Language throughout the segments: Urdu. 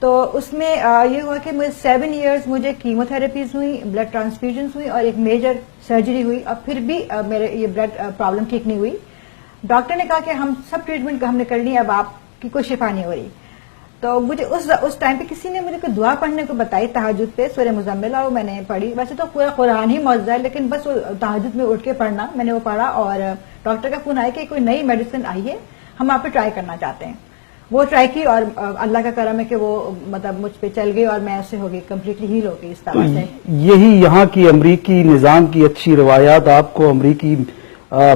تو اس میں یہ ہوا کہ مجھے 7 ایئرز مجھے کیمو تھراپیز ہوئی, بلڈ ٹرانسفیوژنس ہوئی اور ایک میجر سرجری ہوئی, اور پھر بھی میرے یہ بلڈ پرابلم ٹھیک نہیں ہوئی. ڈاکٹر نے کہا کہ ہم سب ٹریٹمنٹ ہم نے کر لی, اب آپ کی کوئی شفا نہیں ہو رہی. تو مجھے اس ٹائم پہ کسی نے مجھے کوئی دعا پڑھنے کو بتائی تہجد پہ, سورہ مزمل, اور میں نے پڑھی. ویسے تو پورا قرآن ہی معجزہ ہے, لیکن بس تہجد میں اٹھ کے پڑھنا, میں نے وہ پڑھا, اور ڈاکٹر کا فون آیا کہ کوئی نئی میڈیسن آئی ہے, ہم آپ پہ ٹرائی کرنا چاہتے ہیں. وہ ٹرائی کی, اور اللہ کا کرم ہے کہ وہ مطلب مجھ پہ چل گئی, اور میں اس سے ہو گئی, کمپلیٹلی ہیل ہو گئی اس طرح سے. یہی یہاں کی امریکی نظام کی اچھی روایات آپ کو امریکی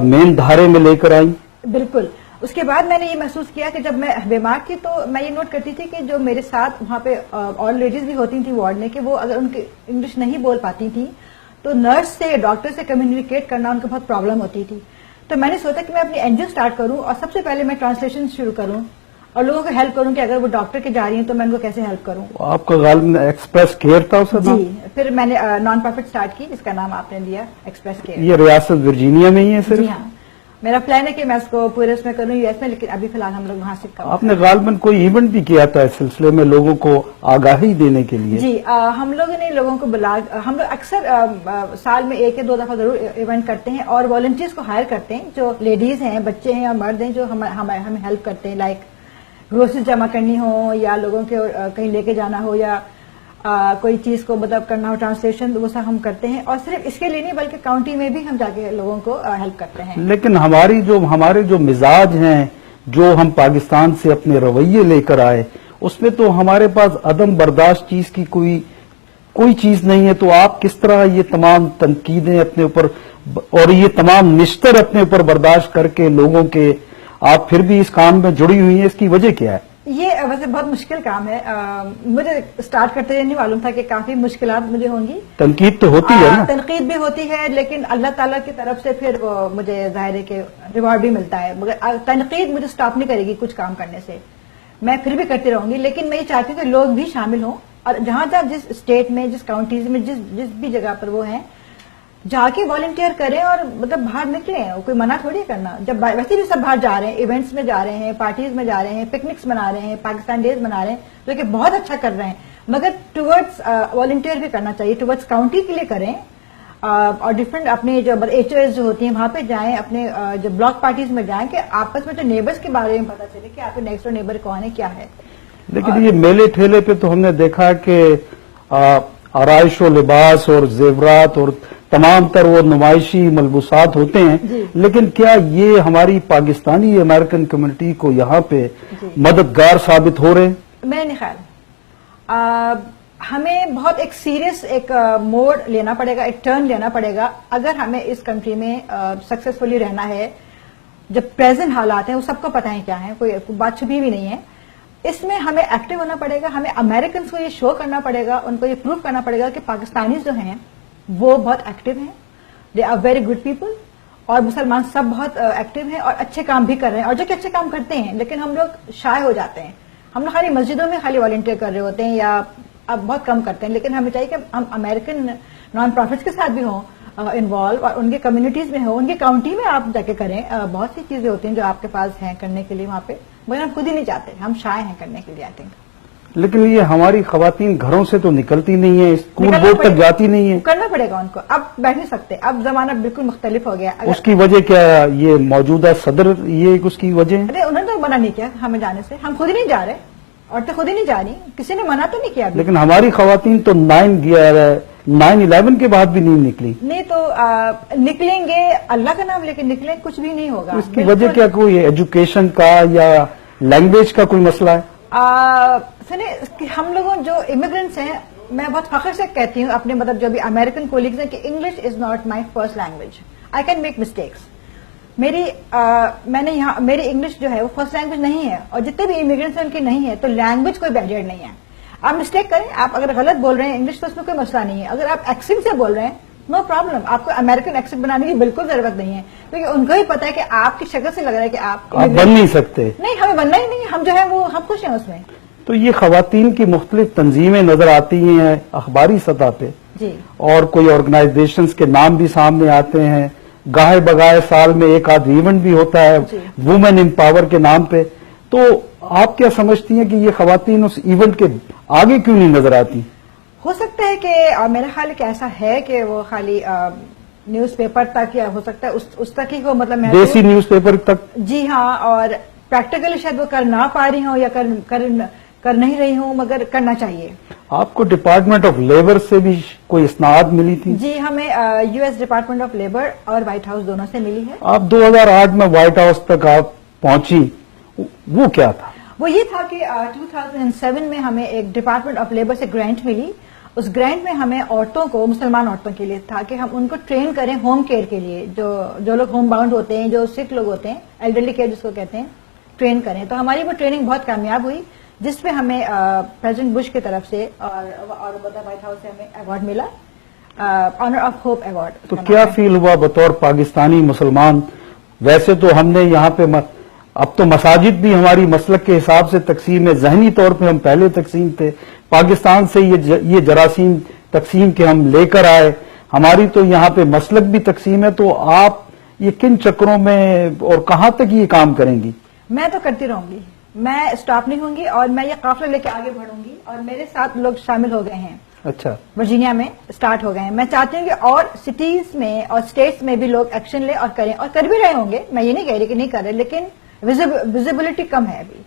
مین دھارے میں لے کر آئیں؟ بالکل. اس کے بعد میں نے یہ محسوس کیا کہ جب میں بیمار تھی تو میں یہ نوٹ کرتی تھی کہ جو میرے ساتھ وہاں پہ اور لیڈیز بھی ہوتی تھیں وارڈ میں, کہ وہ اگر ان کی انگلش نہیں بول پاتی تھی تو نرس سے, ڈاکٹر سے کمیونیکیٹ کرنا ان کو بہت پرابلم ہوتی تھی. تو میں نے سوچا کہ میں اپنی این جی او اسٹارٹ کروں, اور سب سے پہلے میں ٹرانسلیشن شروع کروں اور لوگوں کو ہیلپ کروں کہ اگر وہ ڈاکٹر کے جا رہی ہیں تو میں ان کو کیسے ہیلپ کروں. آپ کا غالباً ایکسپریس کیئر تھا اس کا نام؟ جی, پھر میں نے نان پروفٹ اسٹارٹ کی, جس کا نام آپ نے دیا ایکسپریس کیئر. یہ ریاست ورجینیا میں ہی ہے صرف؟ جی ہاں, میرا پلان ہے کہ میں اس کو پورے اس میں کروں US میں, لیکن ابھی فی الحال ہم لوگ وہاں سے کریں. آپ نے غالباً کوئی ایونٹ بھی کیا تھا اس سلسلے میں لوگوں کو آگاہی دینے کے لیے؟ جی, ہم لوگوں نے لوگوں کو ہم لوگ اکثر سال میں 1 یا 2 دفعہ ضرور ایونٹ کرتے ہیں, اور والنٹیئرز کو ہائر کرتے ہیں, جو لیڈیز ہیں, بچے ہیں اور مرد ہیں, جو ہمیں ہیلپ کرتے ہیں, لائک گروسریز جمع کرنی ہو, یا لوگوں کے کہیں لے کے جانا ہو, یا کوئی چیز کو مطلب کرنا ہو, ٹرانسلیشن, وہ سب ہم کرتے ہیں. اور صرف اس کے لیے نہیں بلکہ کاؤنٹی میں بھی ہم جا کے لوگوں کو ہیلپ کرتے ہیں. لیکن ہمارے جو مزاج ہیں, جو ہم پاکستان سے اپنے رویے لے کر آئے, اس میں تو ہمارے پاس عدم برداشت چیز کی کوئی چیز نہیں ہے. تو آپ کس طرح یہ تمام تنقیدیں اپنے اوپر اور یہ تمام نشتر اپنے اوپر برداشت کر کے لوگوں کے, آپ پھر بھی اس کام میں جڑی ہوئی ہیں, اس کی وجہ کیا ہے؟ یہ ویسے بہت مشکل کام ہے. مجھے اسٹارٹ کرتے نہیں معلوم تھا کہ کافی مشکلات مجھے ہوں گی. تنقید تو ہوتی ہے نا؟ تنقید بھی ہوتی ہے, لیکن اللہ تعالیٰ کی طرف سے پھر مجھے ظاہر ہے کہ ریوارڈ بھی ملتا ہے. مگر تنقید مجھے اسٹاپ نہیں کرے گی کچھ کام کرنے سے, میں پھر بھی کرتی رہوں گی. لیکن میں یہ چاہتی ہوں کہ لوگ بھی شامل ہوں, اور جہاں جس اسٹیٹ میں, جس کاؤنٹیز میں, جس بھی جگہ پر وہ ہیں, جا کے والنٹیئر کریں اور مطلب باہر نکلیں. کوئی منع تھوڑی کرنا, جب ویسے بھی سب باہر جا رہے ہیں, ایونٹس میں جا رہے ہیں, پارٹیز میں جا رہے ہیں, پکنکس منا رہے ہیں, پاکستان ڈیز منا رہے ہیں, جو کہ بہت اچھا کر رہے ہیں. مگر ٹورڈز والنٹیئر بھی کرنا چاہیے, ٹورڈز کاؤنٹی کے لیے کریں, اور ڈفرنٹ اپنے جو HOS جو ہوتی ہیں وہاں پہ جائیں, اپنے جو بلاک پارٹیز میں جائیں, کہ آپس میں جو نیبرز کے بارے میں پتا چلے کہ آپ کے نیکسٹ ڈور نیبر کون ہے, کیا ہے. لیکن یہ میلے ٹھیلے پہ تو ہم نے دیکھا کہ آرائش و لباس اور زیورات اور تمام تر وہ نمائشی ملبوسات ہوتے ہیں, لیکن کیا یہ ہماری پاکستانی امریکن کمیونٹی کو یہاں پہ مددگار ثابت ہو رہے ہیں؟ میرا نہیں خیال. ہمیں بہت ایک سیریس ایک موڑ لینا پڑے گا, ایک ٹرن لینا پڑے گا, اگر ہمیں اس کنٹری میں سکسیسفلی رہنا ہے. جب پریزنٹ حالات ہیں وہ سب کو پتہ ہے کیا ہے, کوئی بات چھپی بھی نہیں ہے. اس میں ہمیں ایکٹیو ہونا پڑے گا, ہمیں امریکنز کو یہ شو کرنا پڑے گا, ان کو یہ پروف کرنا پڑے گا کہ پاکستانیز جو ہیں وہ بہت ایکٹیو ہیں, they are very good people, اور مسلمان سب بہت ایکٹیو ہیں اور اچھے کام بھی کر رہے ہیں, اور جو کہ اچھے کام کرتے ہیں. لیکن ہم لوگ شائع ہو جاتے ہیں, ہم لوگ خالی مسجدوں میں خالی والنٹیئر کر رہے ہوتے ہیں, یا اب بہت کم کرتے ہیں. لیکن ہمیں چاہیے کہ ہم امریکن نان پروفٹس کے ساتھ بھی ہوں انوالو, اور ان کے کمیونٹیز میں ہوں, ان کی کاؤنٹی میں آپ جا کے کریں. بہت سی چیزیں ہوتی ہیں جو آپ کے پاس ہیں کرنے کے لیے وہاں پہ, مگر ہم خود ہی نہیں چاہتے, ہم شائع ہیں کرنے کے لیے. آئی تھنک لیکن یہ ہماری خواتین گھروں سے تو نکلتی نہیں ہے, اسکول بورڈ تک جاتی نہیں ہے. کرنا پڑے گا ان کو, اب بیٹھ نہیں سکتے, اب زمانہ بالکل مختلف ہو گیا. اس کی وجہ کیا ہے؟ یہ موجودہ صدر, یہ اس کی وجہ ہے؟ ارے انہوں نے تو منع نہیں کیا ہمیں جانے سے, ہم خود ہی نہیں جا رہے, عورتیں خود ہی نہیں جا رہی, کسی نے منع تو نہیں کیا. لیکن ہماری خواتین تو 9/11 کے بعد بھی نہیں نکلی. نہیں تو نکلیں گے, اللہ کا نام لے کے نکلیں, کچھ بھی نہیں ہوگا. اس کی وجہ کیا, کوئی ایجوکیشن کا یا لینگویج کا کوئی مسئلہ ہے؟ سنیں, ہم لوگوں جو امیگرینٹس ہیں, میں بہت فخر سے کہتی ہوں اپنے مطلب جو بھی امریکن کولیگز ہیں, کہ English is not my first language. I can make mistakes. میں نے یہاں میری انگلش جو ہے وہ فرسٹ لینگویج نہیں ہے, اور جتنے بھی امیگرینٹس ہیں ان کی نہیں ہے, تو لینگویج کوئی بیریئر نہیں ہے. آپ مسٹیک کریں, آپ اگر غلط بول رہے ہیں انگلش تو اس میں کوئی مسئلہ نہیں ہے. اگر آپ ایکسنٹ سے بول رہے ہیں, نو پرابلم, آپ کو امریکن ایکسنٹ بنانے کی بالکل ضرورت نہیں ہے, کیونکہ ان کو بھی پتا ہے کہ آپ کی شکل سے لگ رہا ہے کہ آپ بن نہیں سکتے. نہیں, ہمیں بننا ہی نہیں, ہم جو ہے وہ ہم خوش ہیں اس میں. تو یہ خواتین کی مختلف تنظیمیں نظر آتی ہیں اخباری سطح پہ, جی, اور کوئی آرگنائزیشنز کے نام بھی سامنے آتے ہیں. گاہے بگائے سال میں ایک آدھ ایونٹ بھی ہوتا ہے وومن امپاور کے نام پہ. تو آپ کیا سمجھتی ہیں کہ یہ خواتین اس ایونٹ کے آگے کیوں نہیں نظر آتی؟ ہو سکتا ہے کہ میرا خیال ہے کہ ایسا ہے کہ وہ خالی نیوز پیپر تک یا ہو سکتا ہے اس تک ہی وہ مطلب دیسی نیوز پیپر تک. جی ہاں، اور پریکٹیکلی شاید وہ کر نہ پا رہی ہوں یا کر نہیں رہی ہوں، مگر کرنا چاہیے. آپ کو ڈپارٹمنٹ آف لیبر سے بھی کوئی اسناد ملی تھی؟ جی، ہمیں U S department of labour اور وائٹ ہاؤس دونوں سے ملی ہے. آپ 2008 میں وائٹ ہاؤس تک آپ پہنچی، وہ کیا تھا؟ وہ یہ تھا کہ 2007 میں ہمیں ایک ڈپارٹمنٹ آف لیبر سے گرانٹ ملی. اس گرانٹ میں ہمیں عورتوں کو، مسلمان عورتوں کے لیے تھا کہ ہم ان کو ٹرین کریں ہوم کیئر کے لیے. جو لوگ ہوم باؤنڈ ہوتے ہیں، جو سک لوگ ہوتے ہیں، ایلڈرلی کیئر جس کو کہتے ہیں، ٹرین کریں. تو ہماری وہ ٹریننگ بہت کامیاب ہوئی، جس پہ ہمیں پریزیڈنٹ بش کی طرف سے اور وائٹ ہاؤس سے ہمیں ایوارڈ ملا، آنر آف ہوپ ایوارڈ. تو کیا فیل ہوا بطور پاکستانی مسلمان؟ ویسے تو ہم نے یہاں پہ اب تو مساجد بھی ہماری مسلک کے حساب سے تقسیم ہے، ذہنی طور پہ ہم پہلے تقسیم تھے. پاکستان سے یہ جراثیم تقسیم کے ہم لے کر آئے، ہماری تو یہاں پہ مسلک بھی تقسیم ہے. تو آپ یہ کن چکروں میں اور کہاں تک یہ کام کریں گی؟ میں تو کرتی رہوں گی، میں اسٹاپ نہیں ہوں گی، اور میں یہ قافلہ لے کے آگے بڑھوں گی. اور میرے ساتھ لوگ شامل ہو گئے ہیں، اچھا، ورجینیا میں اسٹارٹ ہو گئے ہیں. میں چاہتی ہوں کہ اور سٹیز میں اور اسٹیٹس میں بھی لوگ ایکشن لیں اور کریں، اور کر بھی رہے ہوں گے. میں یہ نہیں کہہ رہی کہ نہیں کر رہے، لیکن ویزیبلٹی کم ہے ابھی.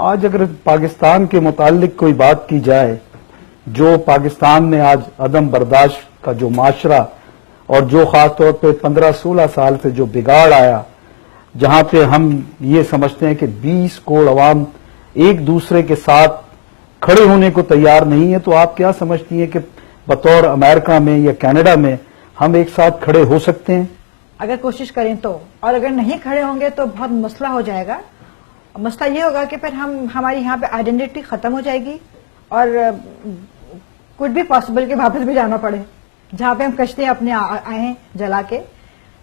آج اگر پاکستان کے متعلق کوئی بات کی جائے، جو پاکستان میں آج عدم برداشت کا جو معاشرہ اور جو خاص طور پہ 15-16 سال سے جو بگاڑ آیا، جہاں پہ ہم یہ سمجھتے ہیں کہ 20 کروڑ عوام ایک دوسرے کے ساتھ کھڑے ہونے کو تیار نہیں ہے، تو آپ کیا سمجھتی ہیں کہ بطور امریکہ میں یا کینیڈا میں ہم ایک ساتھ کھڑے ہو سکتے ہیں؟ اگر کوشش کریں تو، اور اگر نہیں کھڑے ہوں گے تو بہت مسئلہ ہو جائے گا. مسئلہ یہ ہوگا کہ پھر ہماری یہاں پہ آئیڈینٹی ختم ہو جائے گی، اور کچھ بھی پاسبل کہ واپس بھی جانا پڑے جہاں پہ ہم کشتے اپنے آئے ہیں جلا کے.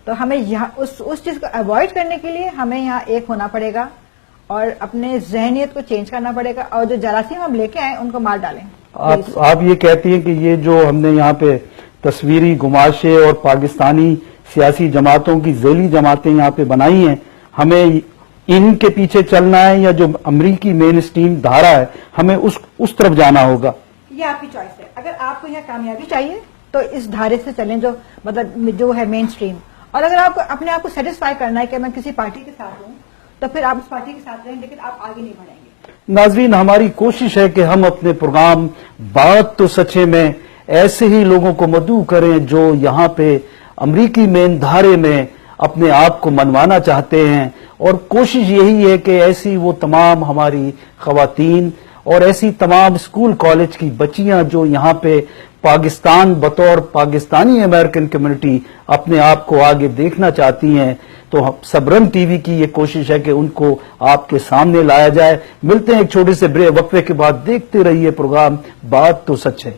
تو ہمیں یہاں اس چیز کو اوائڈ کرنے کے لیے ہمیں یہاں ایک ہونا پڑے گا، اور اپنے ذہنیت کو چینج کرنا پڑے گا، اور جو جراثیم ہم لے کے آئے ان کو مار ڈالیں. آپ یہ کہتی ہیں کہ یہ جو ہم نے یہاں پہ تصویری گماشے اور پاکستانی سیاسی جماعتوں کی ذیلی جماعتیں یہاں پہ بنائی ہیں، ہمیں ان کے پیچھے چلنا ہے یا جو امریکی مین اسٹریم دھارا ہے ہمیں اس طرف جانا ہوگا؟ یہ آپ کی چوائس ہے. اگر آپ کو یہاں کامیابی چاہیے تو اس دھارے سے چلیں جو ہے مین اسٹریم. اور اگر آپ کو اپنے آپ کو سیٹسفائی کرنا ہے کہ میں کسی پارٹی کے ساتھ ہوں، تو پھر آپ اس پارٹی کے ساتھ رہیں، لیکن آپ آگے نہیں بڑھیں گے. ناظرین، ہماری کوشش ہے کہ ہم اپنے پروگرام بات تو سچے میں ایسے ہی لوگوں کو مدعو کریں جو یہاں پہ امریکی مین دھارے میں اپنے آپ کو منوانا چاہتے ہیں. اور کوشش یہی ہے کہ ایسی وہ تمام ہماری خواتین اور ایسی تمام اسکول کالج کی بچیاں جو یہاں پہ پاکستان بطور پاکستانی امریکن کمیونٹی اپنے آپ کو آگے دیکھنا چاہتی ہیں، تو سبرنگ ٹی وی کی یہ کوشش ہے کہ ان کو آپ کے سامنے لایا جائے. ملتے ہیں ایک چھوٹے سے وقفے کے بعد، دیکھتے رہیے پروگرام بات تو سچ ہے.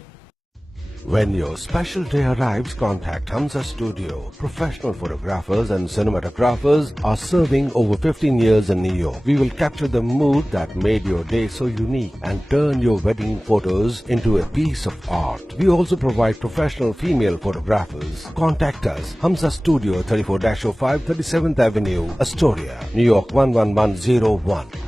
When your special day arrives, contact Hamza Studio. Professional photographers and cinematographers are serving over 15 years in New York. We will capture the mood that made your day so unique and turn your wedding photos into a piece of art. We also provide professional female photographers. Contact us, Hamza Studio, 34-05 37th Avenue, Astoria, New York 11101.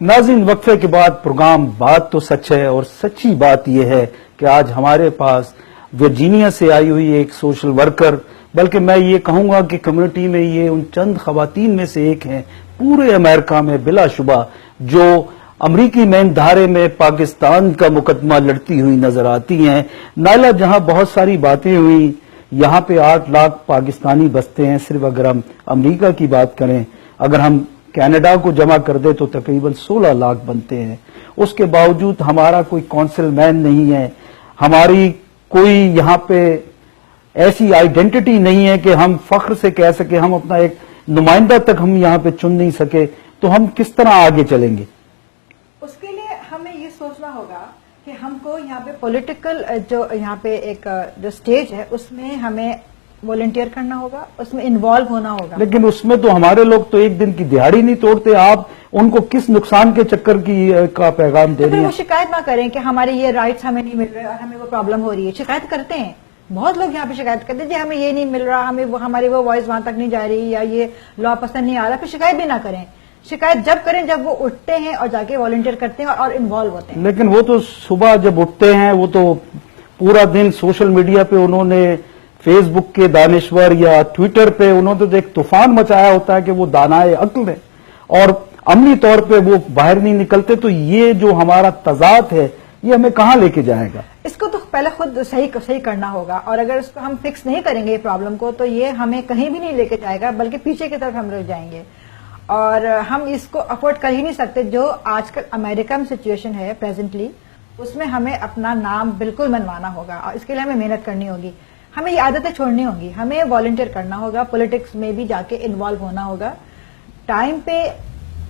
ناظرین، وقفے کے بعد پروگرام بات تو سچ ہے، اور سچی بات یہ ہے کہ آج ہمارے پاس ورجینیا سے آئی ہوئی ایک سوشل ورکر، بلکہ میں یہ کہوں گا کہ کمیونٹی میں یہ ان چند خواتین میں سے ایک ہیں پورے امریکہ میں بلا شبہ جو امریکی مین دھارے میں پاکستان کا مقدمہ لڑتی ہوئی نظر آتی ہیں. نائلہ، جہاں بہت ساری باتیں ہوئی، یہاں پہ 8 لاکھ پاکستانی بستے ہیں. صرف اگر ہم امریکہ کی بات کریں، اگر ہم کینیڈا کو جمع کر دے تو تقریباً 16 لاکھ بنتے ہیں. اس کے باوجود ہمارا کوئی کونسل مین نہیں ہے، ہماری کوئی یہاں پہ ایسی آئیڈینٹی نہیں ہے کہ ہم فخر سے کہہ سکے، ہم اپنا ایک نمائندہ تک ہم یہاں پہ چن نہیں سکے. تو ہم کس طرح آگے چلیں گے؟ اس کے لیے ہمیں یہ سوچنا ہوگا کہ ہم کو یہاں پہ پولیٹیکل جو یہاں پہ ایک جو اسٹیج ہے اس میں ہمیں والنٹیئر کرنا ہوگا، اس میں انوالو ہونا ہوگا. لیکن اس میں تو ہمارے لوگ تو ایک دن کی دہاڑی نہیں توڑتے. آپ ان کو کس نقصان کے چکر کا پیغام دے رہی ہیں؟ وہ شکایت نہ کریں کہ ہمارے یہ رائٹس ہمیں نہیں مل رہے اور ہمیں وہ پرابلم ہو رہی ہے. شکایت کرتے ہیں بہت لوگ یہاں پہ شکایت کرتے ہیں جی ہمیں یہ نہیں مل رہا, ہمیں ہماری وہ وائس وہاں تک نہیں جا رہی, یا یہ لا پسند نہیں آ رہا. پھر شکایت بھی نہ کریں, شکایت جب کریں جب وہ اٹھتے ہیں اور جا کے والنٹیئر کرتے ہیں اور انوالو ہوتے ہیں. لیکن وہ تو صبح جب اٹھتے ہیں وہ تو پورا دن سوشل میڈیا پہ انہوں نے, فیس بک کے دانشور یا ٹویٹر پہ انہوں نے تو ایک طوفان مچایا ہوتا ہے کہ وہ دانائے عقل ہے, اور عملی طور پہ وہ باہر نہیں نکلتے. تو یہ جو ہمارا تضاد ہے یہ ہمیں کہاں لے کے جائے گا؟ اس کو تو پہلے خود صحیح کرنا ہوگا, اور اگر اس کو ہم فکس نہیں کریں گے یہ پرابلم کو, تو یہ ہمیں کہیں بھی نہیں لے کے جائے گا, بلکہ پیچھے کی طرف ہم لوگ جائیں گے. اور ہم اس کو افورڈ کر ہی نہیں سکتے. جو آج کل امریکہ میں سچویشن ہے پریزنٹلی, اس میں ہمیں اپنا نام بالکل منوانا ہوگا, اور اس کے لیے ہمیں محنت کرنی ہوگی. ہمیں یہ عادتیں چھوڑنی ہوگی, ہمیں والنٹیئر کرنا ہوگا, پولیٹکس میں بھی جا کے انوالو ہونا ہوگا, ٹائم پہ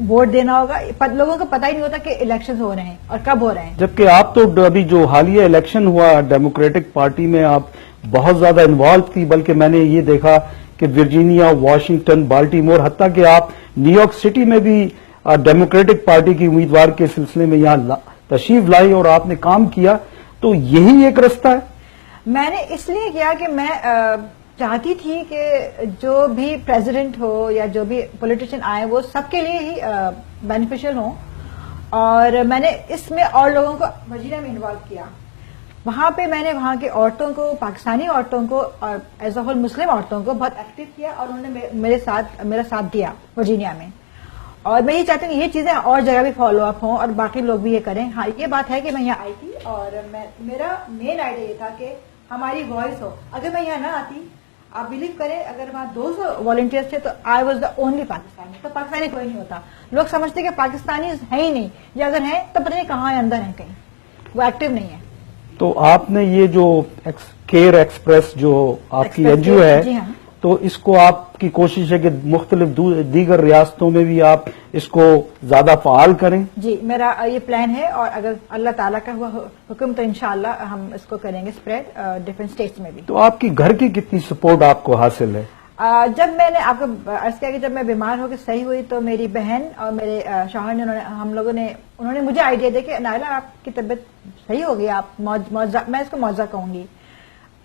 ووٹ دینا ہوگا. لوگوں کو پتہ ہی نہیں ہوتا کہ الیکشن ہو رہے ہیں اور کب ہو رہے ہیں. جبکہ آپ تو ابھی جو حالیہ الیکشن ہوا ڈیموکریٹک پارٹی میں آپ بہت زیادہ انوالو تھی, بلکہ میں نے یہ دیکھا کہ ورجینیا, واشنگٹن, بالٹیمور, حتیٰ کہ آپ نیو یارک سٹی میں بھی ڈیموکریٹک پارٹی کی امیدوار کے سلسلے میں یہاں تشریف لائی اور آپ نے کام کیا. تو یہی ایک رستہ ہے. میں نے اس لیے کیا کہ میں چاہتی تھی کہ جو بھی پریزیڈنٹ ہو یا جو بھی پولیٹیشین آئے وہ سب کے لیے ہی بینیفیشل ہوں, اور میں نے اس میں اور لوگوں کو ورجینیا میں انوالو کیا. وہاں پہ میں نے وہاں کی عورتوں کو, پاکستانی عورتوں کو اور ایز اے ہول مسلم عورتوں کو بہت ایکٹیو کیا, اور انہوں نے میرا ساتھ دیا ورجینیا میں. اور میں یہ چاہتی ہوں کہ یہ چیزیں اور جگہ بھی فالو اپ ہوں اور باقی لوگ بھی یہ کریں. ہاں یہ بات ہے کہ میں یہاں آئی تھی اور میرا مین آئیڈیا یہ تھا کہ ہماری وائس ہو. اگر میں یہاں نہ آتی, آپ بلیو کریں, اگر وہاں 200 والنٹیئر تھے تو I was the only Pakistani, تو پاکستانی کوئی نہیں ہوتا. لوگ سمجھتے کہ پاکستانی ہے ہی نہیں, یا اگر ہیں تو پتہ نہیں کہاں اندر ہیں, کہیں وہ ایکٹیو نہیں ہے. تو آپ نے یہ جو کیئر ایکسپریس جو آپ کی این جی او ہے, جی ہاں, تو اس کو آپ کی کوشش ہے کہ مختلف دیگر ریاستوں میں بھی آپ اس کو زیادہ فعال کریں؟ جی میرا یہ پلان ہے, اور اگر اللہ تعالیٰ کا ہوا حکم تو انشاءاللہ ہم اس کو کریں گے اسپریڈ ڈفرینٹ اسٹیٹس میں بھی. تو آپ کی گھر کی کتنی سپورٹ آپ کو حاصل ہے؟ جب میں نے آپ کو عرض کیا کہ جب میں بیمار ہو کے صحیح ہوئی تو میری بہن اور میرے شوہر نے, انہوں نے مجھے آئیڈیا دیا کہ نائلہ آپ کی طبیعت صحیح ہو گئی, آپ میں اس کو معجزہ کہوں گی,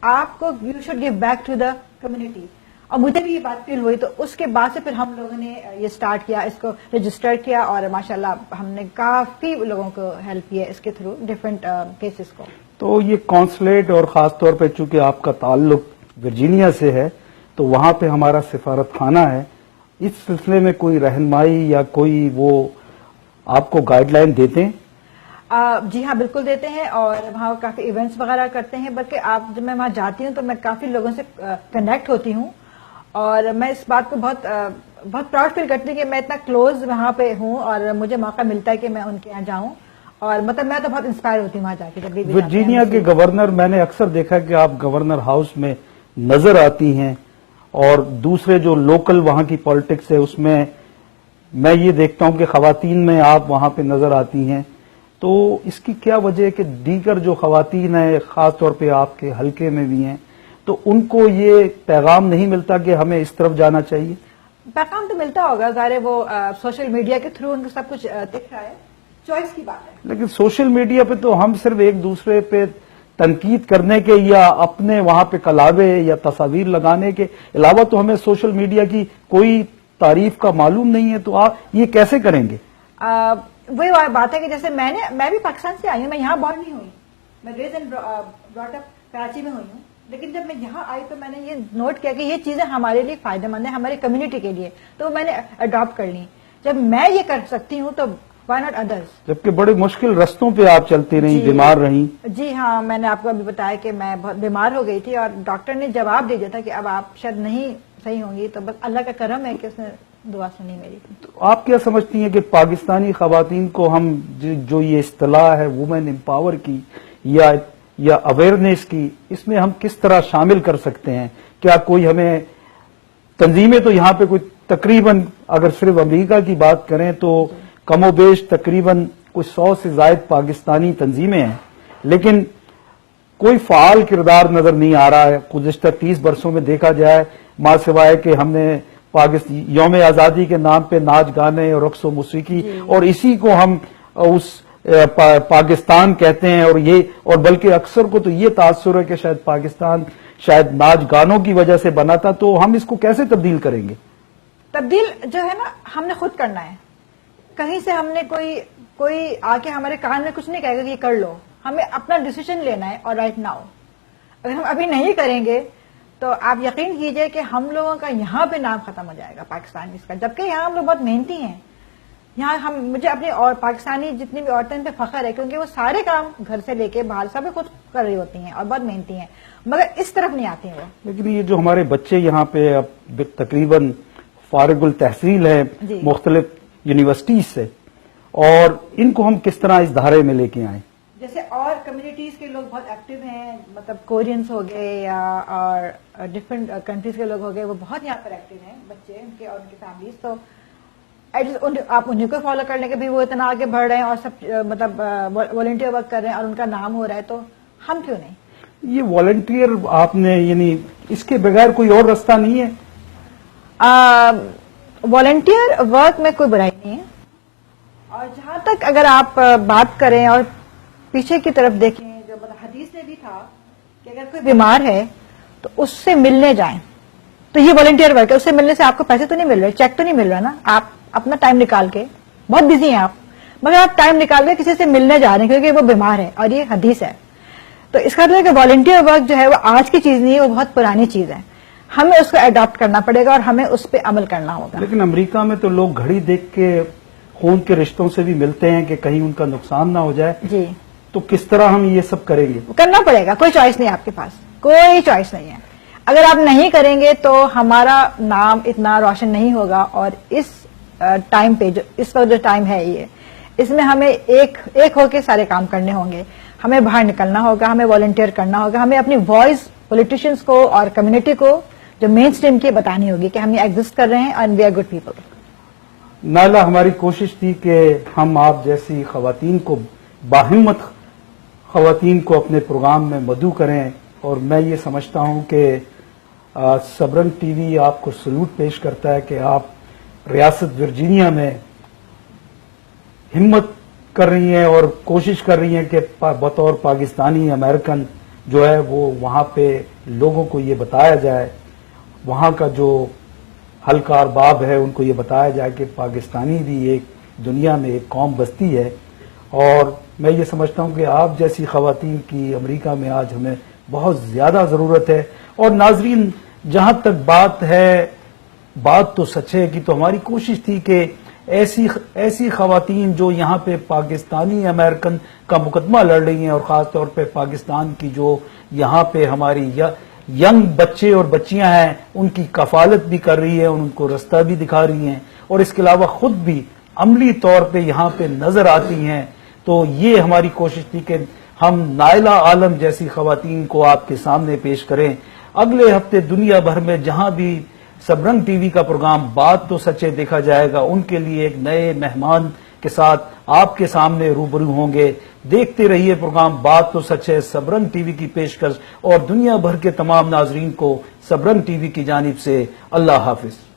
آپ کو you should give back to the community. اور مجھے بھی یہ بات فیل ہوئی, تو اس کے بعد سے پھر ہم لوگوں نے یہ سٹارٹ کیا, اس کو رجسٹر کیا, اور ماشاءاللہ ہم نے کافی لوگوں کو ہیلپ کیا اس کے تھرو ڈفرینٹ کیسز کو. تو یہ کونسلیٹ, اور خاص طور پہ چونکہ آپ کا تعلق ورجینیا سے ہے تو وہاں پہ ہمارا سفارت خانہ ہے, اس سلسلے میں کوئی رہنمائی یا کوئی وہ آپ کو گائیڈ لائن دیتے ہیں؟ جی ہاں بالکل دیتے ہیں, اور وہاں کافی ایونٹس وغیرہ کرتے ہیں. بلکہ جب میں وہاں جاتی ہوں تو میں کافی لوگوں سے کنیکٹ ہوتی ہوں, اور میں اس بات کو بہت پراؤڈ فیل کرتی ہوں کہ میں اتنا کلوز وہاں پہ ہوں, اور مجھے موقع ملتا ہے کہ میں ان کے یہاں جاؤں, اور مطلب میں تو بہت انسپائر ہوتی ہوں وہاں جا کے. جب بھی ورجینیا کے گورنر, میں نے اکثر دیکھا کہ آپ گورنر ہاؤس میں نظر آتی ہیں, اور دوسرے جو لوکل وہاں کی پالیٹکس ہے اس میں میں یہ دیکھتا ہوں کہ خواتین میں آپ وہاں پہ نظر آتی ہیں. تو اس کی کیا وجہ ہے کہ دیگر جو خواتین ہیں, خاص طور پہ آپ کے حلقے میں بھی ہیں, تو ان کو یہ پیغام نہیں ملتا کہ ہمیں اس طرف جانا چاہیے؟ پیغام تو ملتا ہوگا, ظاہر وہ سوشل میڈیا کے تھرو ان کو سب کچھ دکھ رہا ہے, چوائس کی بات ہے. لیکن سوشل میڈیا پہ تو ہم صرف ایک دوسرے پہ تنقید کرنے کے یا اپنے وہاں پہ کلابے یا تصاویر لگانے کے علاوہ تو ہمیں سوشل میڈیا کی کوئی تعریف کا معلوم نہیں ہے. تو آپ یہ کیسے کریں گے؟ وہی بات ہے کہ جیسے میں بھی پاکستان سے آئی ہوں, میں یہاں بورن نہیں ہوئی, میں raise and brought up Karachi میں ہوئی ہوں. لیکن جب میں یہاں آئی تو میں نے یہ نوٹ کیا کہ یہ چیزیں ہمارے لیے فائدہ مند ہیں, ہماری کمیونٹی کے لیے, تو میں نے اڈاپٹ کر لی. جب میں یہ کر سکتی ہوں تو وائی ناٹ ادرس. جبکہ بڑے مشکل رستوں پہ آپ چلتی رہیں, بیمار رہیں. جی ہاں, میں نے آپ کو ابھی بتایا کہ میں بہت بیمار ہو گئی تھی, اور ڈاکٹر نے جواب دے دیا تھا کہ اب آپ شاید نہیں صحیح ہوں گی. تو بس اللہ کا کرم ہے کہ اس نے دعا سنی میری. تو آپ کیا سمجھتی ہیں کہ پاکستانی خواتین کو ہم جو یہ اصطلاح ہے وومن امپاور کی یا اویئرنیس کی, اس میں ہم کس طرح شامل کر سکتے ہیں؟ کیا کوئی ہمیں تنظیمیں, تو یہاں پہ کوئی تقریباً اگر صرف امریکہ کی بات کریں تو کم و بیش تقریباً کوئی 100 سے زائد پاکستانی تنظیمیں ہیں, لیکن کوئی فعال کردار نظر نہیں آ رہا ہے. گزشتہ 30 برسوں میں دیکھا جائے, ماں سوائے کہ ہم نے یوم آزادی کے نام پہ ناچ گانے اور رقص و موسیقی, اور اسی کو ہم اس پاکستان کہتے ہیں, اور بلکہ اکثر کو تو یہ تاثر ہے کہ شاید پاکستان شاید ناچ گانوں کی وجہ سے بنا تھا، تو ہم اس کو کیسے تبدیل کریں گے؟ تبدیل جو ہے نا ہم نے خود کرنا ہے. کہیں سے ہم نے کوئی آ کے ہمارے کان میں کچھ نہیں کہے گا کہ یہ کر لو. ہمیں اپنا ڈیسیژن لینا ہے اور رائٹ ناؤ. اگر ہم ابھی نہیں کریں گے تو آپ یقین کیجئے کہ ہم لوگوں کا یہاں پہ نام ختم ہو جائے گا پاکستان کا. جبکہ یہاں ہم لوگ بہت محنتی ہیں. یہاں مجھے اپنی اور پاکستانی جتنی بھی عورتیں پہ فخر ہے کیونکہ وہ سارے کام گھر سے لے کے باہر سب خود کر رہی ہوتی ہیں اور بہت محنتی ہیں، مگر اس طرف نہیں آتی ہیں وہ. لیکن یہ جو ہمارے بچے یہاں پہ اب تقریباً فارغ التحصیل ہیں جی. مختلف یونیورسٹیز سے، اور ان کو ہم کس طرح اس دھارے میں لے کے آئیں؟ جیسے اور کمیونٹیز کے لوگ بہت ایکٹیو ہیں، مطلب کورینس ہو گئے یا اور ڈفرینٹ کنٹریز کے لوگ ہو گئے، وہ بہت یہاں پر ایکٹیو ہیں بچے ان کے اور ان کی فیملیز. تو آپ انہیں کو فالو کر لیں کہ وہ اتنا آگے بڑھ رہے ہیں اور سب مطلب والنٹیئر ورک کر رہے ہیں اور ان کا نام ہو رہا ہے، تو ہم کیوں نہیں؟ یہ والنٹیئر آپ نے یعنی اس کے بغیر کوئی اور راستہ نہیں ہے؟ والنٹیئر ورک میں کوئی برائی نہیں ہے. اور جہاں تک اگر آپ بات کریں اور پیچھے کی طرف دیکھیں، جو مطلب حدیث میں بھی تھا کہ اگر کوئی بیمار ہے تو اس سے ملنے جائیں، تو یہ والنٹیئر ورک ہے. اس سے ملنے سے آپ کو پیسے تو نہیں مل رہے، چیک تو نہیں مل رہا نا. آپ اپنا ٹائم نکال کے، بہت بزی ہیں آپ، مگر آپ ٹائم نکال کے کسی سے ملنے جا رہے ہیں کیونکہ وہ بیمار ہے اور یہ حدیث ہے. تو اس کا مطلب کہ والنٹیئر ورک جو ہے وہ آج کی چیز نہیں ہے، وہ بہت پرانی چیز ہے. ہمیں اس کو اڈاپٹ کرنا پڑے گا اور ہمیں اس پہ عمل کرنا ہوگا. لیکن امریکہ میں تو لوگ گھڑی دیکھ کے خون کے رشتوں سے بھی ملتے ہیں کہ کہیں ان کا نقصان نہ ہو جائے. جی. تو کس طرح ہم یہ سب کریں گے؟ کرنا پڑے گا، کوئی چوائس نہیں آپ کے پاس، کوئی چوائس نہیں ہے. اگر آپ نہیں کریں گے تو ہمارا نام اتنا روشن نہیں ہوگا. اور اس ٹائم پہ اس وقت جو ٹائم ہے یہ، اس میں ہمیں ایک ہو کے سارے کام کرنے ہوں گے. ہمیں باہر نکلنا ہوگا، ہمیں والنٹیئر کرنا ہوگا، ہمیں اپنی وائس پولیٹیشینز کو اور کمیونٹی کو جو مین اسٹریم کی بتانی ہوگی کہ ہم یہ ایگزسٹ کر رہے ہیں and we are good people. Naila, ہماری کوشش تھی کہ ہم آپ جیسی خواتین کو، باہمت خواتین کو اپنے پروگرام میں مدعو کریں، اور میں یہ سمجھتا ہوں کہ سبرنگ ٹی وی آپ کو سلوٹ پیش کرتا ہے کہ آپ ریاست ورجینیا میں ہمت کر رہی ہیں اور کوشش کر رہی ہیں کہ بطور پاکستانی امریکن جو ہے وہ وہاں پہ لوگوں کو یہ بتایا جائے، وہاں کا جو حلقہ ارباب ہے ان کو یہ بتایا جائے کہ پاکستانی بھی ایک دنیا میں ایک قوم بستی ہے. اور میں یہ سمجھتا ہوں کہ آپ جیسی خواتین کی امریکہ میں آج ہمیں بہت زیادہ ضرورت ہے. اور ناظرین، جہاں تک بات ہے، بات تو سچے کی، تو ہماری کوشش تھی کہ ایسی خواتین جو یہاں پہ پاکستانی امریکن کا مقدمہ لڑ رہی ہیں، اور خاص طور پہ پاکستان کی جو یہاں پہ ہماری ینگ بچے اور بچیاں ہیں، ان کی کفالت بھی کر رہی ہیں، ان کو رستہ بھی دکھا رہی ہیں، اور اس کے علاوہ خود بھی عملی طور پہ یہاں پہ نظر آتی ہیں. تو یہ ہماری کوشش تھی کہ ہم نائلہ عالم جیسی خواتین کو آپ کے سامنے پیش کریں. اگلے ہفتے دنیا بھر میں جہاں بھی سبرنگ ٹی وی کا پروگرام بات تو سچے دیکھا جائے گا، ان کے لیے ایک نئے مہمان کے ساتھ آپ کے سامنے روبرو ہوں گے. دیکھتے رہیے پروگرام بات تو سچے، سبرنگ ٹی وی کی پیشکش، اور دنیا بھر کے تمام ناظرین کو سبرنگ ٹی وی کی جانب سے اللہ حافظ.